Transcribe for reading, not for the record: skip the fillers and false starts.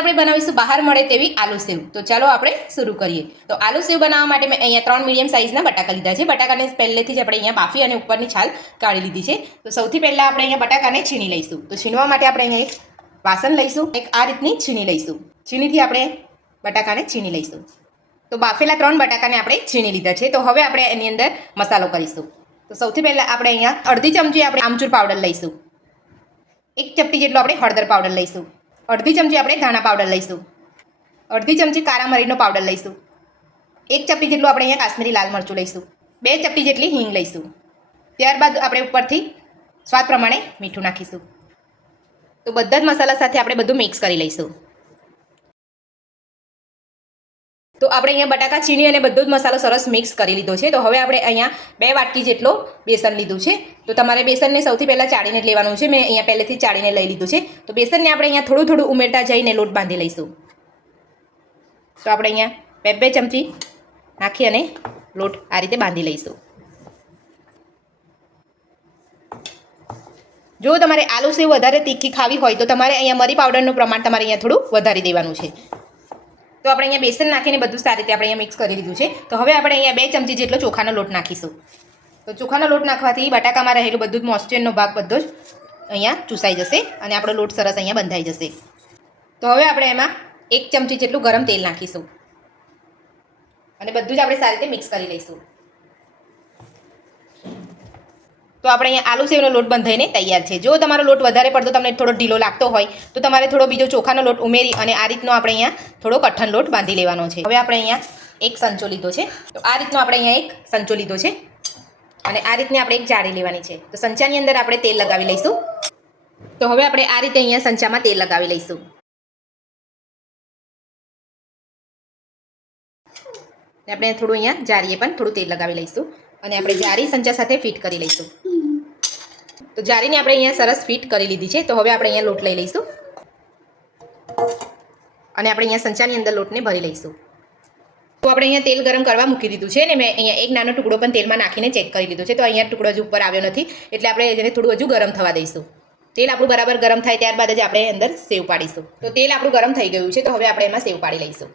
આપણે બનાવીશું બહાર મળે તેવી આલુ સેવ। તો ચાલો આપણે શરૂ કરીએ। તો આલુ સેવ બનાવવા માટે મેં અહીંયા 3 મીડિયમ સાઇઝના બટાકા લીધા છે। બટાકાને પહેલેથી જ આપણે અહીંયા બાફી અને ઉપરની છાલ કાઢી લીધી છે। તો સૌથી પહેલાં આપણે અહીંયા બટાકાને છીણી લઈશું। તો છીણવા માટે આપણે અહીંયા એક વાસણ લઈશું, એક આ રીતની છીણી લઈશું। છીણીથી આપણે બટાકાને છીણી લઈશું। તો બાફેલા 3 બટાકાને આપણે છીણી લીધા છે। તો હવે આપણે એની અંદર મસાલો કરીશું। તો સૌથી પહેલાં આપણે અહીંયા અડધી ચમચી આપણે આમચૂર પાવડર લઈશું, 1 ચપટી જેટલો આપણે હળદર પાવડર લઈશું, અડધી ચમચી આપણે ધાણા પાવડર લઈશું, અડધી ચમચી કાળા મરીનો પાવડર લઈશું, 1 ચપટી જેટલું આપણે અહીંયા કાશ્મીરી લાલ મરચું લઈશું, 2 ચપટી જેટલી હિંગ લઈશું। ત્યારબાદ આપણે ઉપરથી સ્વાદ પ્રમાણે મીઠું નાખીશું। તો બધા જ મસાલા સાથે આપણે બધું મિક્સ કરી લઈશું। તો આપણે અહીંયા બટાકા છીણી અને બધો જ મસાલો સરસ મિક્સ કરી લીધો છે। તો હવે આપણે અહીંયા 2 વાટકી જેટલો બેસન લીધું છે। તો તમારે બેસનને સૌથી પહેલાં ચાળીને જ લેવાનું છે। મેં અહીંયા પહેલેથી ચાળીને લઈ લીધું છે। તો બેસનને આપણે અહીંયા થોડું થોડું ઉમેરતા જઈને લોટ બાંધી લઈશું। તો આપણે અહીંયા 2 ચમચી નાખી અને લોટ આ રીતે બાંધી લઈશું। જો તમારે આલુ સેવ વધારે તીખી ખાવી હોય તો તમારે અહીંયા મરી પાવડરનું પ્રમાણ તમારે અહીંયા થોડું વધારી દેવાનું છે। તો આપણે અહીંયા બેસન નાખીને બધું સારી રીતે આપણે અહીંયા મિક્સ કરી દીધું છે। તો હવે આપણે અહીંયા 2 ચમચી જેટલો ચોખાનો લોટ નાખીશું। તો ચોખાનો લોટ નાખવાથી બટાકામાં રહેલું બધું જ મોઇસ્ચરનો ભાગ બધો જ અહીંયા ચૂસાઈ જશે અને આપણો લોટ સરસ અહીંયા બંધાઈ જશે। તો હવે આપણે એમાં 1 ચમચી જેટલું ગરમ તેલ નાખીશું અને બધું જ આપણે સારી રીતે મિક્સ કરી લઈશું। તો આપણે અહીંયા આલુ સેવનો લોટ બંધાઈને તૈયાર છે। જો તમારો લોટ વધારે પડતો તમને થોડો ઢીલો લાગતો હોય તો તમારે થોડો બીજો ચોખાનો લોટ ઉમેરી અને આ રીતનો આપણે અહીંયા થોડો કઠણ લોટ બાંધી લેવાનો છે। હવે આપણે અહીંયા એક સંચો લીધો છે। તો આ રીતનો આપણે અહીંયા એક સંચો લીધો છે અને આ રીતની આપણે એક જાળી લેવાની છે। તો સંચાની અંદર આપણે તેલ લગાવી લઈશું। તો હવે આપણે આ રીતે અહીંયા સંચામાં તેલ લગાવી લઈશું। આપણે થોડું અહીંયા જારીએ પણ થોડું તેલ લગાવી લઈશું અને આપણે જારી સંચા સાથે ફિટ કરી લઈશું। તો જારીને આપણે અહીંયા સરસ ફિટ કરી લીધી છે। તો હવે આપણે અહીંયા લોટ લઈ લઈશું અને આપણે અહીંયા સંચાની અંદર લોટને ભરી લઈશું। તો આપણે અહીંયા તેલ ગરમ કરવા મૂકી દીધું છે ને મેં અહીંયા એક નાનો ટુકડો પણ તેલમાં નાખીને ચેક કરી લીધો છે। તો અહીંયા ટુકડો હજુ ઉપર આવ્યો નથી એટલે આપણે એને થોડું હજુ ગરમ થવા દઈશું। તેલ આપણું બરાબર ગરમ થાય ત્યારબાદ જ આપણે અંદર સેવ પાડીશું। તો તેલ આપણું ગરમ થઈ ગયું છે। તો હવે આપણે એમાં સેવ પાડી લઈશું।